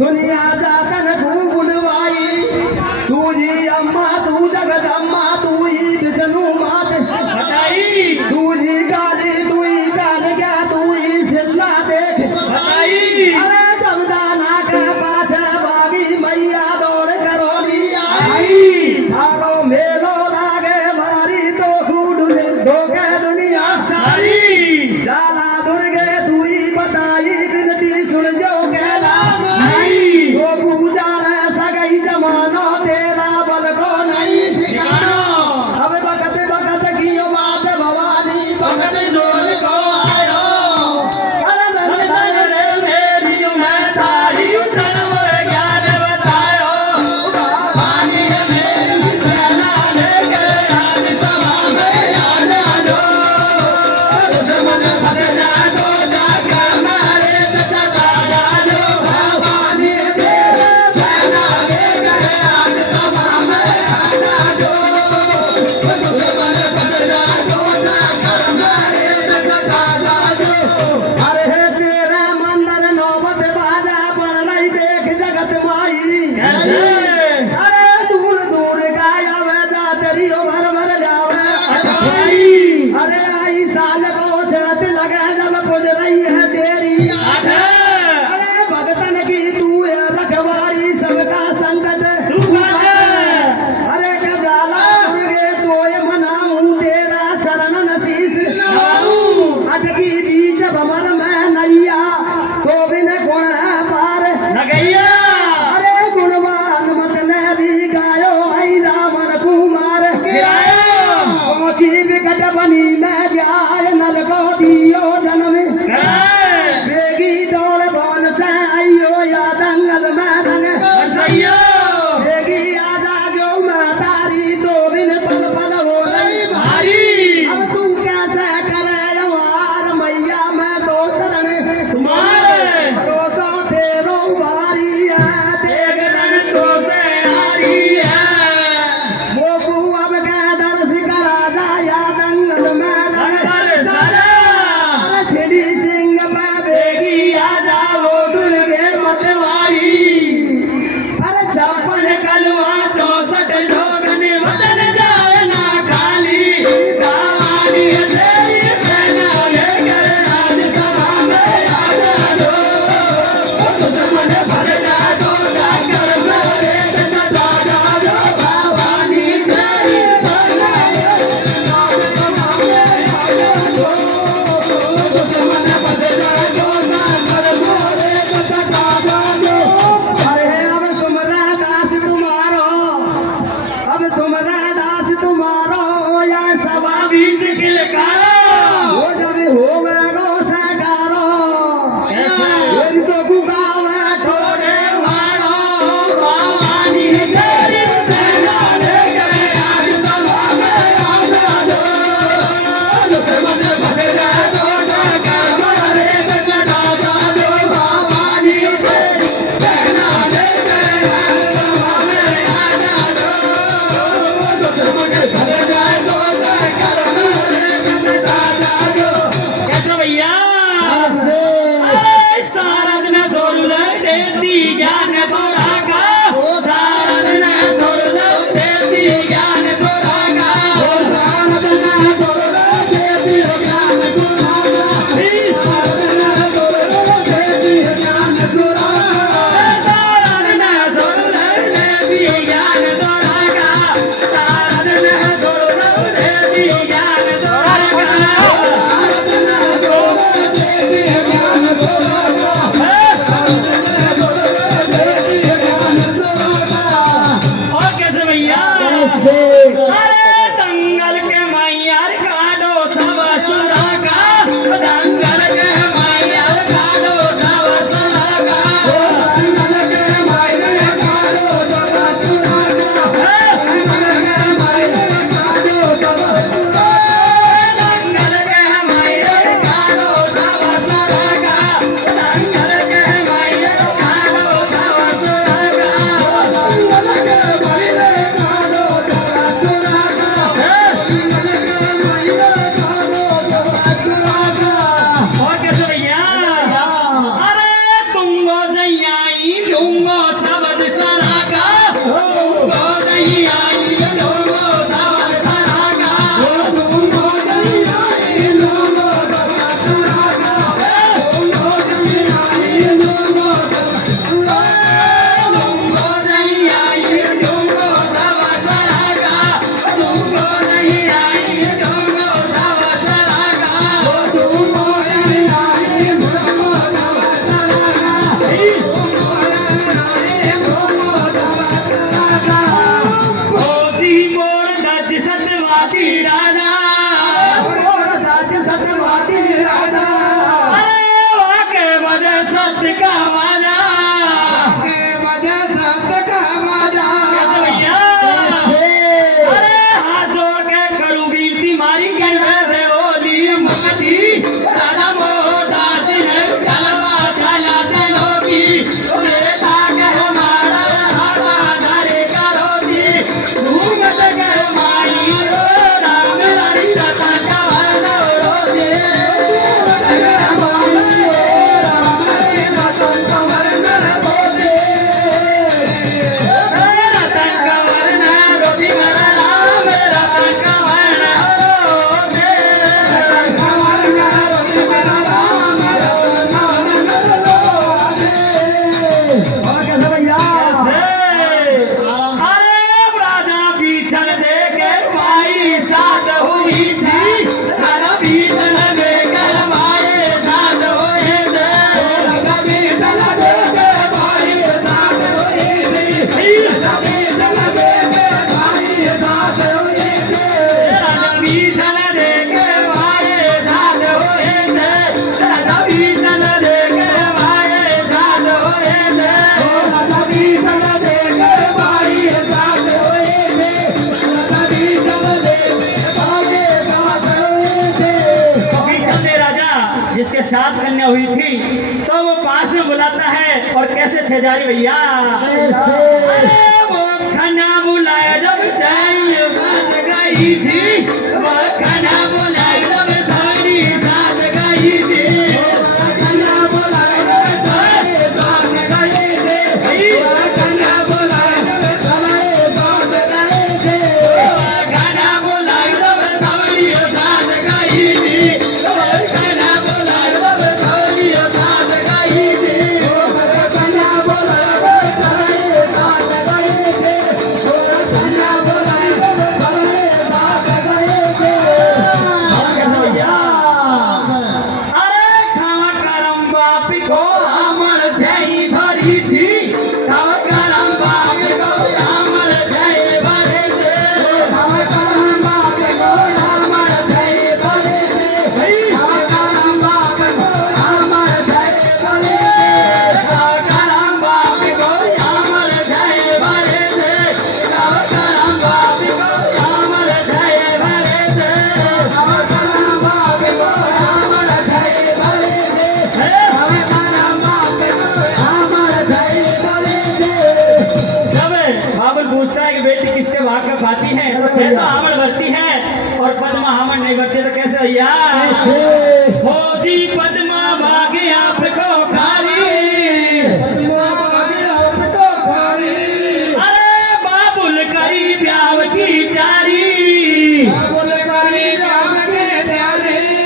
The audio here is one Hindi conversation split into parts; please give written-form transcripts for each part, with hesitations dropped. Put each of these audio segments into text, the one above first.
दुनिया जातन खूब बुलवाई तू जी अम्मा तू जगदम्मा तू ही विष्णु मात बताई तू जी काली तू ही काल क्या तू ही सिल्ला देख बताई अरे समदाना के पास बागी मैया दौड़ करोली आई थारो मेलो लागे मारी तो खूड धोखे दुनिया सारी जाला दुर्गे तू ही बताई गिनती सुन जो कहला वो पूजा ने सगई जमानो तेरा बल को नहीं ठिकाना अब बकत बकत की बात भवानी बकत जोर को आयो अरे धन धन रे मेरी मैं तारी उठल वो ज्ञान बतायो भवानी मेरी सेना लेके आज सभा में आ जाओ दुश्मन फंस जाओ जाकर मारे चटा जाओ भवानी तेरे सेना लेके आज सभा में आ जाओ दुश्मन फंस जाओ जाकर मारे चटा जाओ अरे तेरे मंदिर नौबत बाजा पड़ रही देख जगत माई अरे दूर दूर गाया वे जा तेरी भर भर जावे अरे आई साल को चलत लगे जब पुज रही है तेरी अरे भगतन की तू है रखवारी सबका संकट अरे कजाला दुर्गे तोय मनाऊं तेरा चरण शीस अटकी बीच भमर में नैया तो बिन गुण है पार अरे गुणवान मत ने भी गायो आई रावण कुमार पहुंची विकट बनी में जाय नल को दियो जन्म संत का वादा के बजे संत का वादा कैसे भैया कैसे? अरे हाथ जोड़ के करूं बीनती मारी कैसे होली मगदी राजा मोहदास ने कलमा चला चलोगी बेटा के हमारा हाड़ा धारे करोगी घूमत के मारी रो राम लड़ी रता जवान रोजे रतन कंवर ना रोटी मरा राम रतन कंवर ना रोजे और कैसे भैया अरे राजा बीछल दे के माई साथ हुई थी राजा बीछल दे के माई साथ हुई राजा बीछल दे के माई साथ हुई राजा बीछल दे के माई साथ हुई बीछल राजा जिसके साथ कन्या हुई थी तो वो पास में बुलाता है और कैसे छेजारी भैया कैसे? अरे वो कन्या बुलाया जब चाहिए साथ गई थी वो कन्या बुलाया जब सारी साथ गई थी कन्या बुलाया जब सारी साथ गई थी कन्या बुलाया जब सारी साथ गई थी कैसे भैया अरे खावा करम बापी को हमर जई भरी थी खावा करम बापी को हमर जई भरी थी खावा करम बापी को हमर जई भरी थी खावा करम बापी को हमर जई भरी थी खावा करम बापी को हमर जई भरी थी खावा करम बापी को हमर जई भरी थी खावा करम बापी को हमर जई भरी जब बाबुल पूछता है कि बेटी किसके भाग का खाती है तो छह तो हामड़ भरती है और पद्मा हामड़ नहीं भरती तो कैसे भैया हो जी पद्मा भाग्य आपको खाली अरे बाबुल करी ब्याह की तैयारी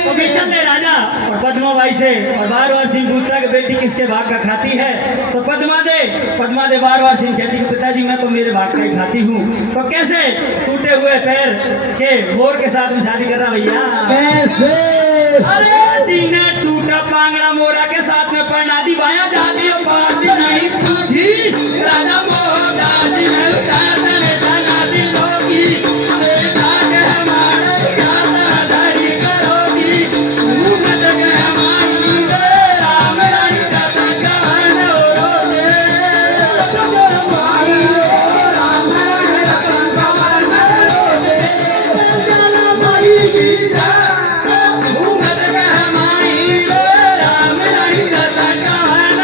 तो बेचते राजा और पद्मा बाई से और बार बार सिंह पूछता है कि बेटी किसके भाग का खाती है तो पद्मा दे बार बार सिंह कहती कि पिताजी मैं तो मेरे भाग का ही खाती हूँ तो कैसे टूटे हुए पैर के मोर के साथ में शादी कर रहा भैया कैसे? अरे जीने टूटा पांगड़ा मोरा के साथ में पढ़ना दी बाया जाती हो बात नहीं पूछी राजा मोहदास ने उतारने चला दी लोगी बेटा के हमारे गाना धरी करोगी घूमत के हमारी राम रानी का संगवन रोजे घूमत के हमारी राम रानी का संगवन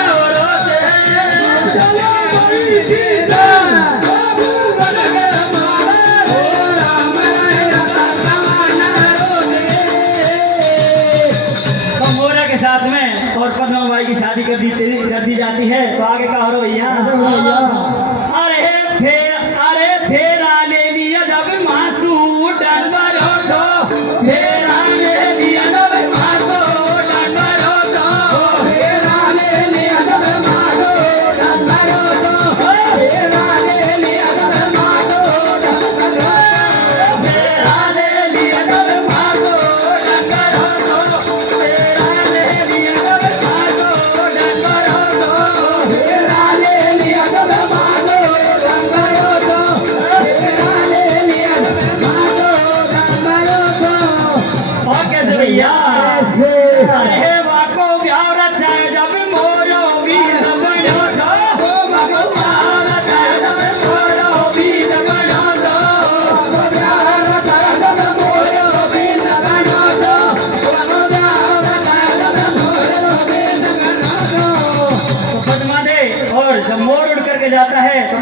तो मोरा के साथ में और पद्मा बाई की शादी कर दी जाती है तो आगे का हो रहा भैया कैसे भैया? अरे फेरा ले लिया जब मासू डंगर हो तो फेरा ले लिया जब मासू डंगर हो तो फेरा ले लिया जब मासू डंगर हो तो फेरा ले लिया जब मासू डंगर हो फेरा ले लिया जब मासू डंगर हो तो फेरा ले लिया जब मासू डंगर हो तो फेरा ले लिया जब मासू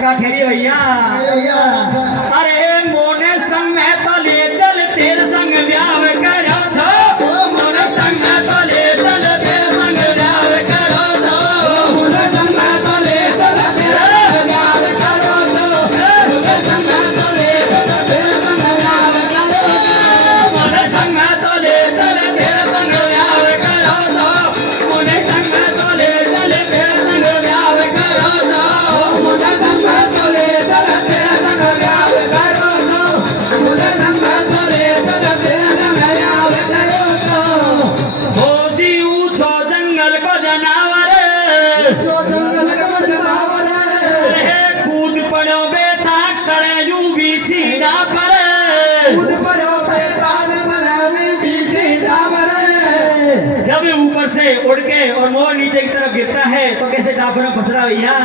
का खेली भैया। अरे मोने संग में तो ले चल तेरे संग ब्याह करो छो, मोने संग में तो ले चल तेरे संग ब्याह करो छो, मोने संग में तो ले चल तेरे संग ब्याह करो छो, मोने संग में तो ले चल तेरे संग ब्याह करो छो, मोने संग में तो ले चल तेरे संग ब्याह करो छो, मोने संग में तो ले चल तेरे संग ब्याह करो छो, मोने संग में तो ले चल तेरे संग ब्याह करो छो, मोने संग में तो ले चल तेरे संग ब्याह करो छो। हो जीव छो जंगल को जनावर, हे कूद पड़ो बेटा करे यू बीची डाबर, जब ऊपर से उड़ के और मोर नीचे की तरफ गिरता है तो कैसे डाबर में फंस रहा भैया।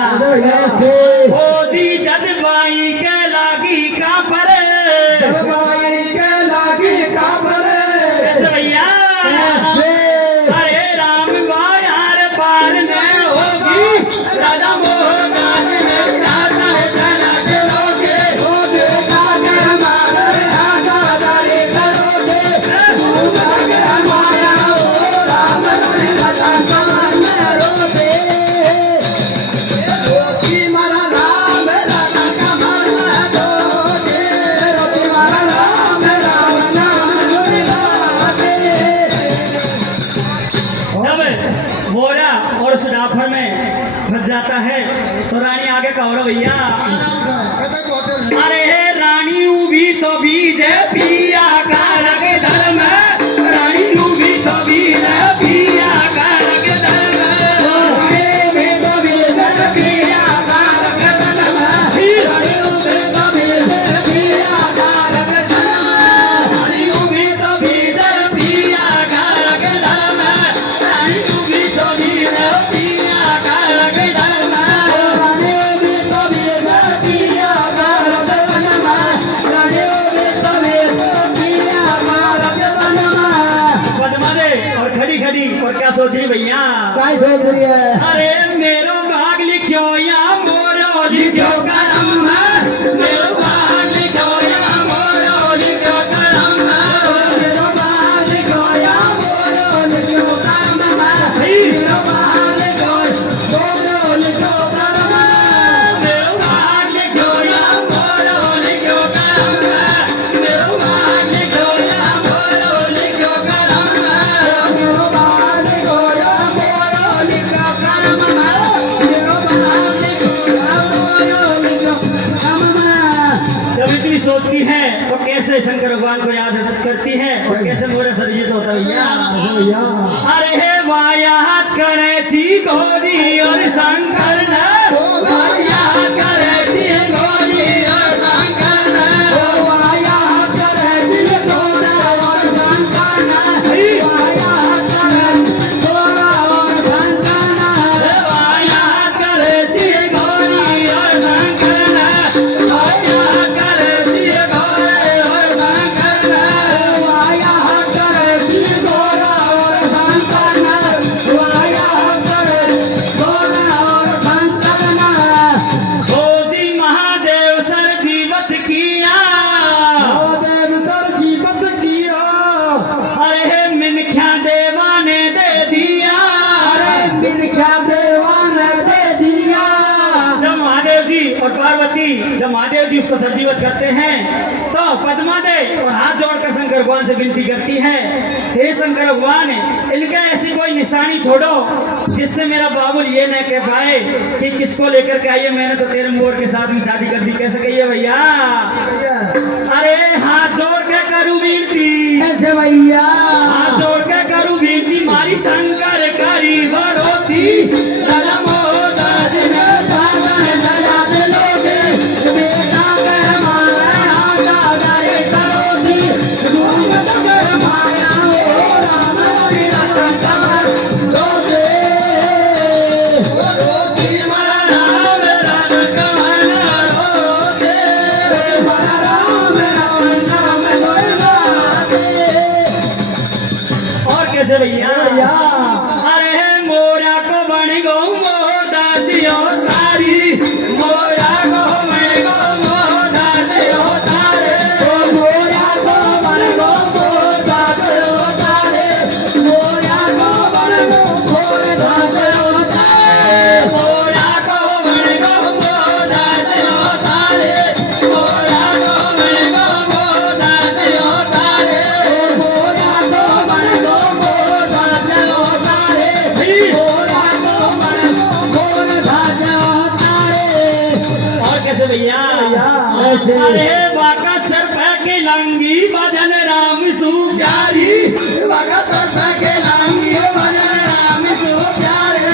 हो जी जद बाई के लागी का पर, कैसे भैया। अरे राम बायार पार न होगी, राजा मोहनदास ने राजा चला के रोके, हो देखा के हमारे आजादारी करोगे, भूला के हमारा ओ राम ने राजा कमान रोके, रोकी मारा राम राजा कमान रोके, रोकी मारा राम नाम रोके। जब मोरा और उस डाफर में फंस जाता है तो रानी आगे का और भैया। अरे हे रानी उभी तो बीज पिया का रग धर्म, रानी उभी तो बीज पिया का रग धर्म, रानी उभी तो बीज पिया का रग धर्म, रानी उभी तो बीज पिया का रग धर्म, रानी उभी तो बीज पिया का रग धर्म, रानी उभी तो बीज पिया का रग धर्म, रानी उभी तो बीज पिया का रग धर्म, रानी उभी तो बीज पिया का रग धर्म। पद्मा दे और खड़ी खड़ी और क्या सोच रही भैया। अरे मेरो भाग लिखो या मोरो लिखो करम, मेरो भाग लिखो या मोरो लिखो करम, मेरो भाग लिखो या मोरो लिखो करम, मेरो भाग लिखो मोरो लिखो करम, मेरो भाग लिखो या मोरो लिखो करम, मेरो भाग लिखो या मोरो लिखो करम, मेरो भाग लिखो या मोरो लिखो करम, मेरो भाग लिखो या मोरो लिखो करम। जब इतनी सोचती है तो कैसे शंकर भगवान को याद करती है और कैसे मोरा सर्जित होता है भैया। अरे हे माया करे ची गोरी और शंकर न, माया करे ची गोरी और शंकर न, माया करे ची गोरा और शंकर न, माया करे गोरा और शंकर न, माया करे ची गोरी और शंकर न, माया करे ची गोरे और शंकर न, माया करे ची गोरा और शंकर न, माया करे गोरा और शंकर न। हो जी महादेव सर जीवत किया, अरे हे मिनख्या देवा ने दे दिया, जब महादेव जी और पार्वती जब महादेव जी उसको संजीवित करते हैं तो पद्मा दे और हाथ जोड़कर शंकर भगवान से विनती करती है, हे शंकर भगवान इनका ऐसी कोई निशानी छोड़ो जिससे मेरा बाबुल ये न कह पाए कि किसको लेकर के आइए, मैंने तो तेरे मोर के साथ में शादी कर दी। कैसे कहिए भैया। अरे हाथ जोड़ के करूँ विनती, हाथ जोड़ के करूँ विनती, मारी शंकर करी बरोती, राजा मोहनदास ने भागन दया दिलोगे, बेटा कर मारा आजादारी करोगी, घूमत कर माया ओ राम मेरा कमर दोगे, रोगी मरा राम राम कमर रोगे, मरा राम राम नाम गोलवागे। और कैसे भैया। अरे मोर अरे बाका सर पे के लांगी भजन राम सुजारी बाका सर के लांगी भजन राम सुजारे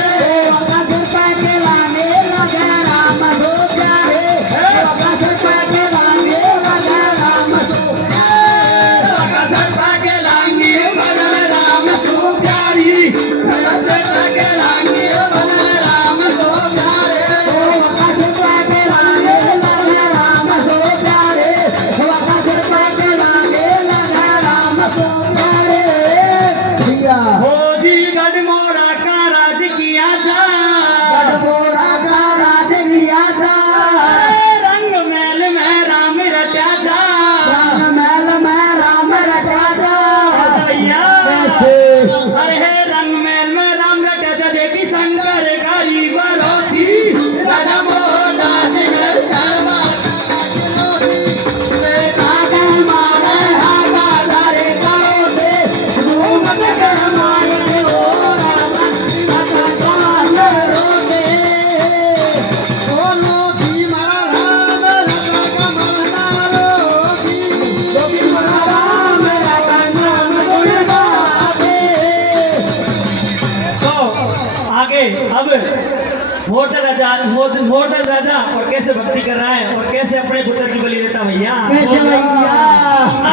बाका सर के लांगे भजन राम सुजारे बाका सर के लांगे भजन राम सुजारे बाका सर के लांगे भजन राम सुजारी बाका सर के लांगे भजन राम सुजारे बाका सर के लांगे भजन राम सुजारे बाका सर के लांगे भजन राम सुजारे भैया हो जी गढ़मोरा का राज किया जा गढ़मोरा का राज किया जा रंग महल में राम रचा जा रंग महल में राम रचा जा भैया कैसे? अरे रंग महल में राम रचा जा देखी शंकर काली बलोती राजा मोहन सिंह शर्मा कागल मारे हाथा धारे करो से घूमत कर मारे ओ रामा काका कांदर रोते बोलो जी मारा राम लगा कमल मारो जी मारा राम लगा नाम गुण गावे तो आगे अब मोटर राजा और कैसे भक्ति कर रहा है और कैसे अपने पुत्र की बलि देता भैया कैसे भैया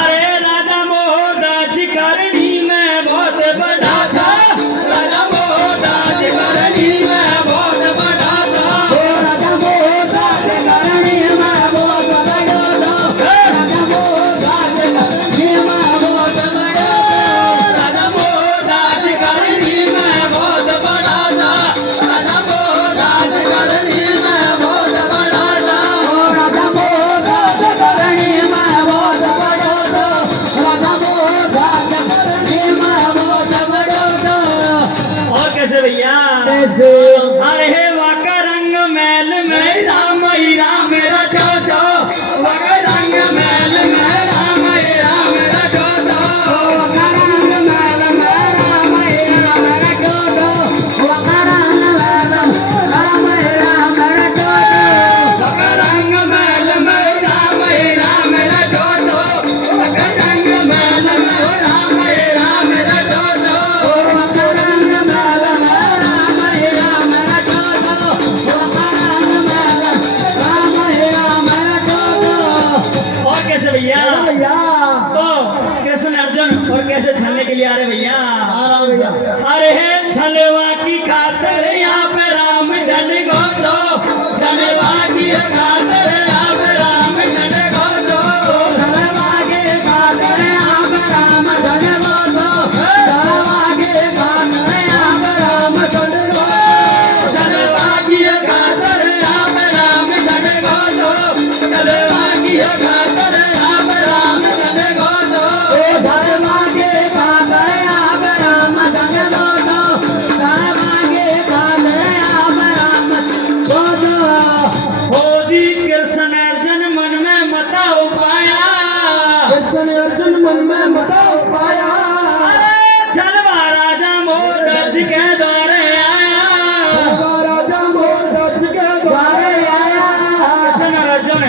अरे राजा मोहदास करनी में बहुत बड़ा था राजा मोहदास करनी में बहुत बड़ा था राजा मोहदास करनी में बहुत बड़ा था राजा मोहदास करनी में बहुत बड़ा राजा मोहदास करनी में बहुत बड़ा था राजा मोहदास करनी में बहुत बड़ा था राजा मोहदास करनी में बहुत बड़ा था राजा मोहदास करनी में बहुत बड़ा था और कैसे भैया कैसे अरे वाका रंग मैल में राम ही राम रचो जो वाका रंग मैल में राम ही राम रचो जो वाका रंग मैल में राम ही राम रचो जो वाका रंग मैल में राम ही राम रचो जो और कैसे भैया तो कृष्ण अर्जुन और कैसे छलने के लिए आ रहे भैया अरे है छलवा की खातर यहाँ पे राम जन गो तो छलवा की खातर यहाँ पे राम जन गो तो छलवा की खातर यहाँ पे राम जन गो तो छलवा की खातर यहाँ पे राम जन गो छलवा की खातर यहाँ पे राम जन गो तो छलवा की खातर यहाँ पे राम जन गो तो छलवा की खातर यहाँ पे राम जन गो तो छलवा की खातर यहाँ पे राम गो तो हो जी कृष्ण अर्जुन मन में मता उपाया कृष्ण अर्जुन मन में मता पाया छलवा राजा मोहदास के द्वारे आया राजा मोहदास के द्वारे आया कृष्ण और अर्जुन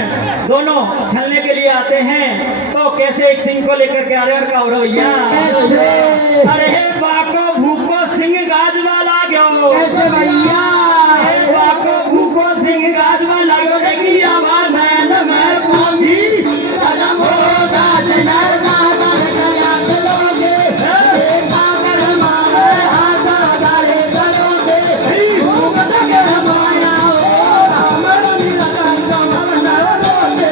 दोनों छलने के लिए आते हैं तो कैसे एक सिंह को लेकर के आ रहे और कौरव भैया कैसे अरे हे बाको भूको सिंह गाज वाला गयो कैसे भैया हे बाको भूको सिंह गाज वाला गयो देखी आवाज मैल में पहुंची राजा मोहदास नरना कया चलोगे सागर मारे हाथा धारे चलोगे घूमत के माया ओ राम लीला कमल नरोगे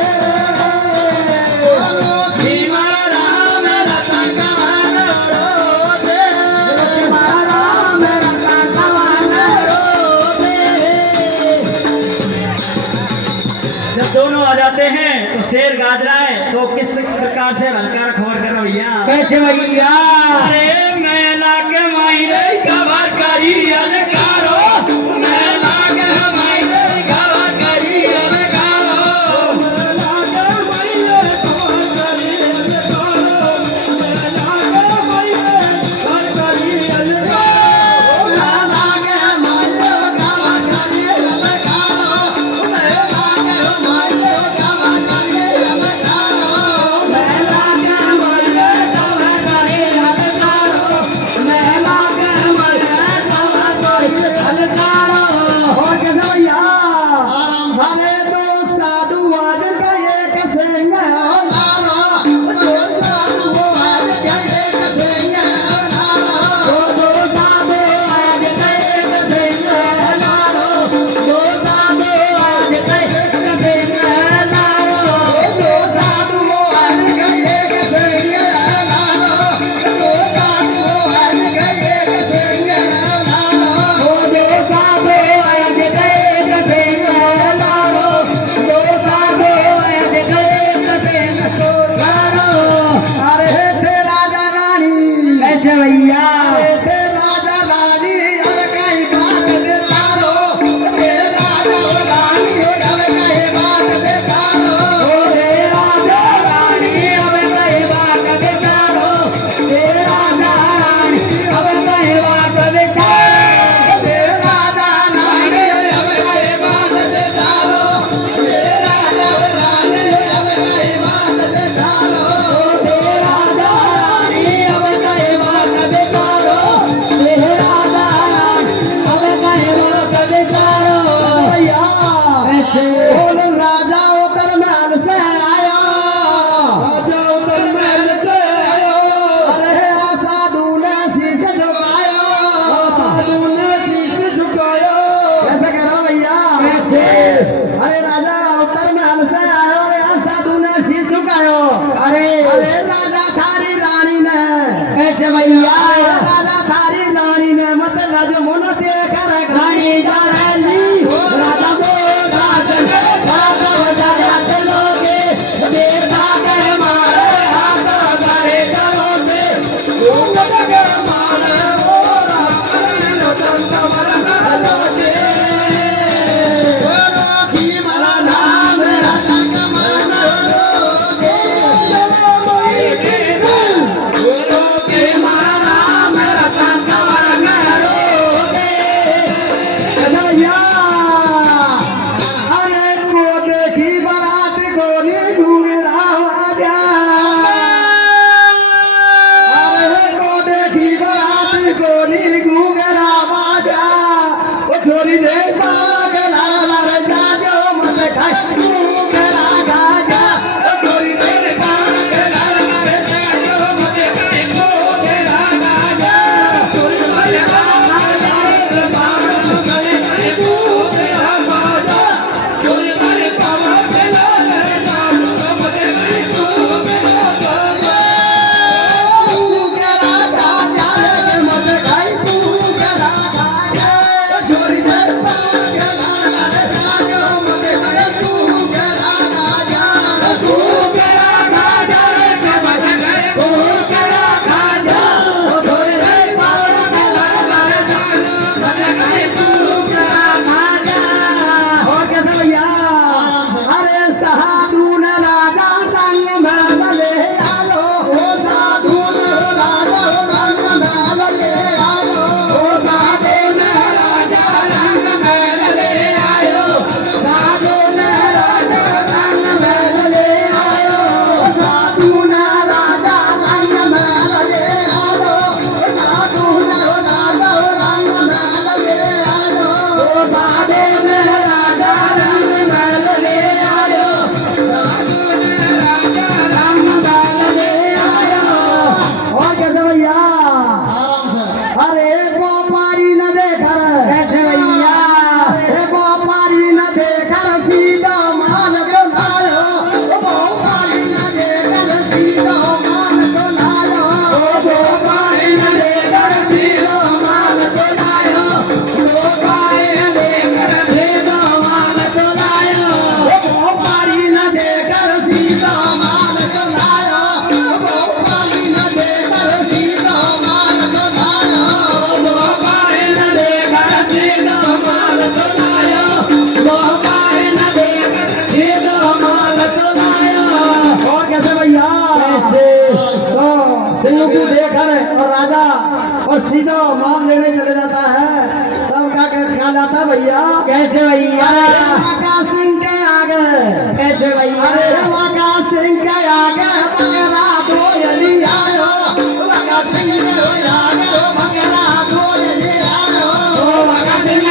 भीमा राम लता कमान रोते राम रखा कवन रोगे जब दोनों आ जाते हैं तो शेर गाज रहा है तो किस प्रकार से हल्का खबर करो भैया कैसे भैया अरे मेला के मायने खबर करी अलकारो मेला के मायने खबर करी अलकारो लागे ललकारो और कैसे भैया हरे दो साधु आज गए कैसे लारो दो साधु आज गए कैसे लारो दो साधु आज गए कसे लारो दो साधु आज गए कसे लारो दो साधु आज गए कैसे लारो दो साधु आज गए कैसे लारो दो साधु आज गए कसे लारो दो साधु आज गए कसे लारो अरे थे राजा रानी कैसे भैया अरे थे राजा रानी अरे कहीं बात दे लारो थे राजा रानी अरे कहीं बात दे लारो रे राजा रानी अब कहे बात बेचारो रे राजा रानी अब कहे बात बेचारो थे राजा रानी अब कहीं बात दे लारो थे राजा रानी अब कहीं बात दे लारो रे राजा रानी अब कहे बात बेचारो रे राजा रानी अब कहे बात बेचारो भैया ऐसे बोल राजा उतर महल से आया राजा उतर महल से आयो अरे साधु ने शीश झुकाया साधु ने शीश झुकायो कैसे करो भैया कैसे अरे राजा उत्तर महल से आयो रे साधु ने शीश झुकायो अरे अरे राजा थारी रानी ने कैसे भैया राजा थारी रानी ने मतलब मुन ते कर रानी डाली राजा बोला चले राजा बजाया चलोगे देखा कर मारे हाथ करे चलोगे घूम लगे मारे ओ राजा चंद मरना लोगे राखी मरा नाम राजा कमाना लोगे चलो मोई दिल बोलो के मारा नाम रतन कंवर करोगे कहना भैया अरे को देखी बारात गोली घूमेरा आजा अरे को देखी बारात गोली घूमेरा आजा ओ छोरी दे पाग ला ला रे जाजो मत खाए घूमेरा आजा ओ छोरी दे पाग ला ला रे जाजो मत खाए घूमेरा आजा छोरी दे पाग ला ला रे जाजो मत खाए घूमेरा आजा छोरी दे पाग ला ला रे जाजो मत खाए घूमेरा आजा घूमेरा आजा मत खाए घूमेरा आजा छोरी दे पाग ला ला रे जाजो मत खाए घूमेरा आजा घूमेरा खाजा रे मत गए घूमेरा खाजा छोड़ रे पावन के लगा रे जानो मत गए घूमेरा खाजा और कैसे भैया अरे साधु ने राजा रंग महल ले आलो ओ साधु ने राजा रंग महल ले आलो ओ साधु ने राजा रंग महल ले आयो साधु ने राजा रंग महल ले आयो ओ साधु ने राजा रंग महल ले आलो ओ साधु ने राजा रंग महल ले आलो ओ साधु ने राजा रंग महल ले आयो साधु ने राजा रंग महल ले आयो और कैसे भैया अरे गोपारी न देखर कैसे भैया अरे गोपारी न देखर सीधा मान जो लायो गोपारी न देखर सीधा मान जो लायो गोपाल न लेकर सीधो माल चलायो गोपाल न लेकर सीधो माल चलायो गोपारी न देखर सीधा मान जो लायो गोपारी न देखर सीधा मान जो लायो गोपाल न लेकर सीधो माल चलायो गोपाल न लेकर सीधो माल चलायो और कैसे भैया कैसे? तो सिंह को देखकर और राजा और सीधा माल लेने चले जाता है तब क्या लाता भैया कैसे भैया वाका सिंह के आगे कैसे भैया अरे वाका सिंह के आगे बकरा कोयली आयो वाका सिंह के आगे बकरा कोयली आयो ओ भगत सिंह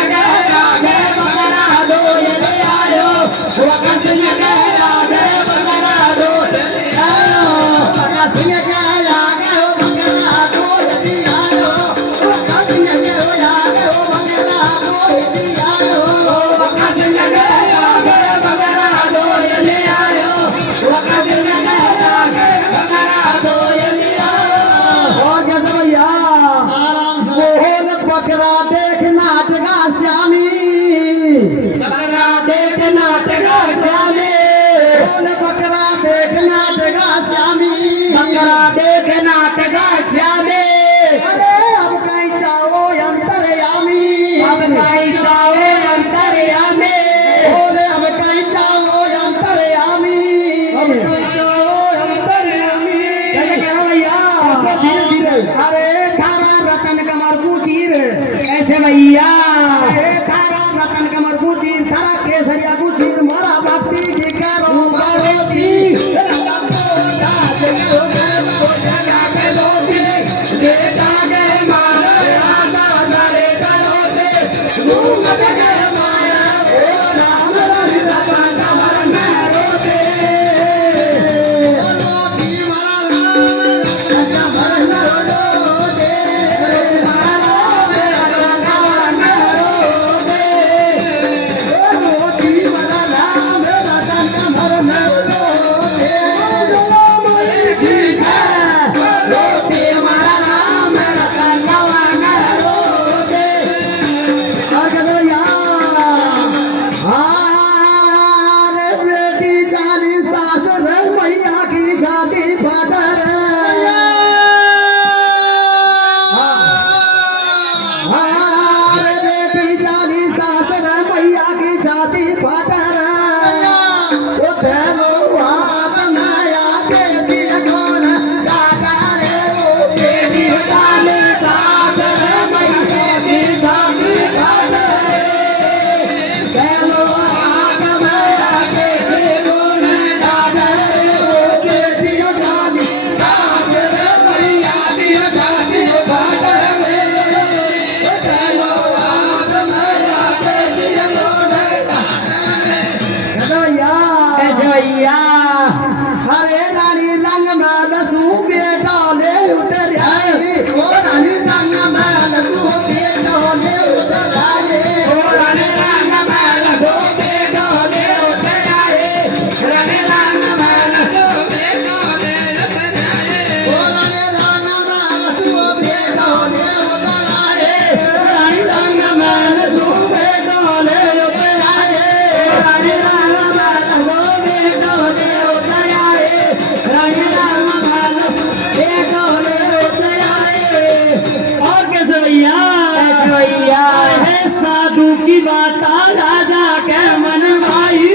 अरे साधु की बाता राजा के मन भाई,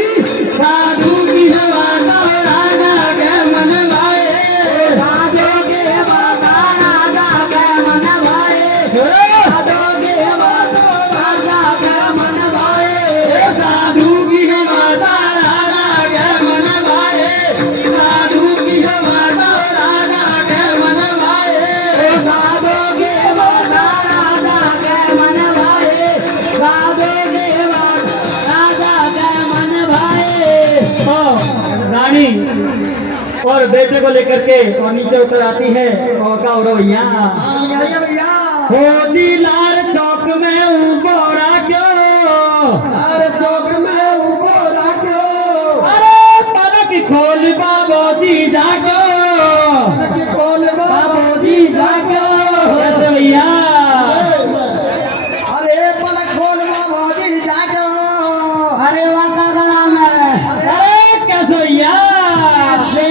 साधु की बाता राजा के मन भाई, साधु की बाता राजा के मन भाई, साधु की बाता राजा के मन भाई, साधु की बाता राजा के मन भाई, साधु की बाता राजा के मन भाई, साधु की बाता राजा के मन भाई, साधु की बाता राजा के मन भाई। रानी और बेटे को लेकर के और नीचे उतर आती है और का हो भैया भैया हो जी लाल चौक में उबोरा क्यों, अरे चौक में उबोरा क्यों, अरे पलक खोल बाबूजी जागो, कि कौन बाबूजी जागो। कैसे भैया अरे पलक खोल बाबूजी जागो, अरे वाका गला में, अरे कैसे भैया से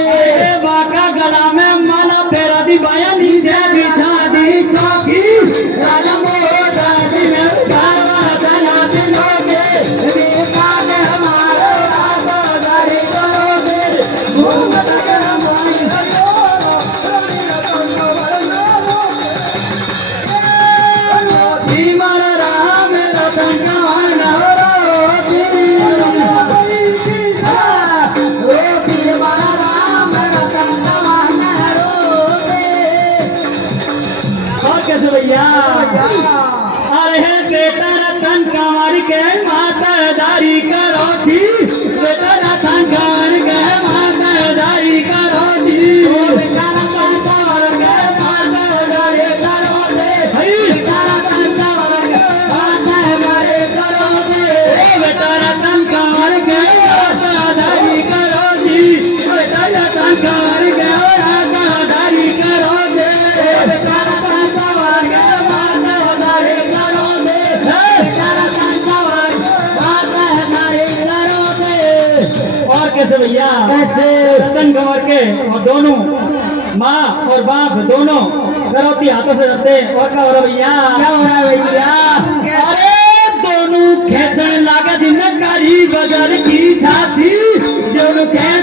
वाका गला में माला फेरा दी बाया नीचे बिछा दी चौकी, राजा मोटा दी में उठावा चला दिलोगे, बेटा ने हमारे राजा दारी करोगे, घूमत के हमारी धीमल राम रतन कवाना रोटी, रोटी वाला राम रतन कवाना रोटी। और कैसे भैया अरे बेटा रतन कंवर के माता दारी करो थी, बेटा रतन कंवर के माता दारी करो थी, बेटा रतन कंवर के माता दारी करो दे, बेटा रतन कंवर के माता दारी करो दे, बेटा रतन कंवर के माता दारी करो दी, बेटा रतन कंवर के माता दारी करो दे, बेटा रतन कंवर के माता दारी करो दे, बेटा रतन कंवर माता दारी करो दे। और कैसे भैया कैसे रतन कंवर के और दोनों माँ और बाप दोनों करौती हाथों से रखते। और क्या हो रहा भैया, क्या हो रहा है भैया, अरे दोनों खेचने लगा दिन कारी बजर की छाती, दोनों खेच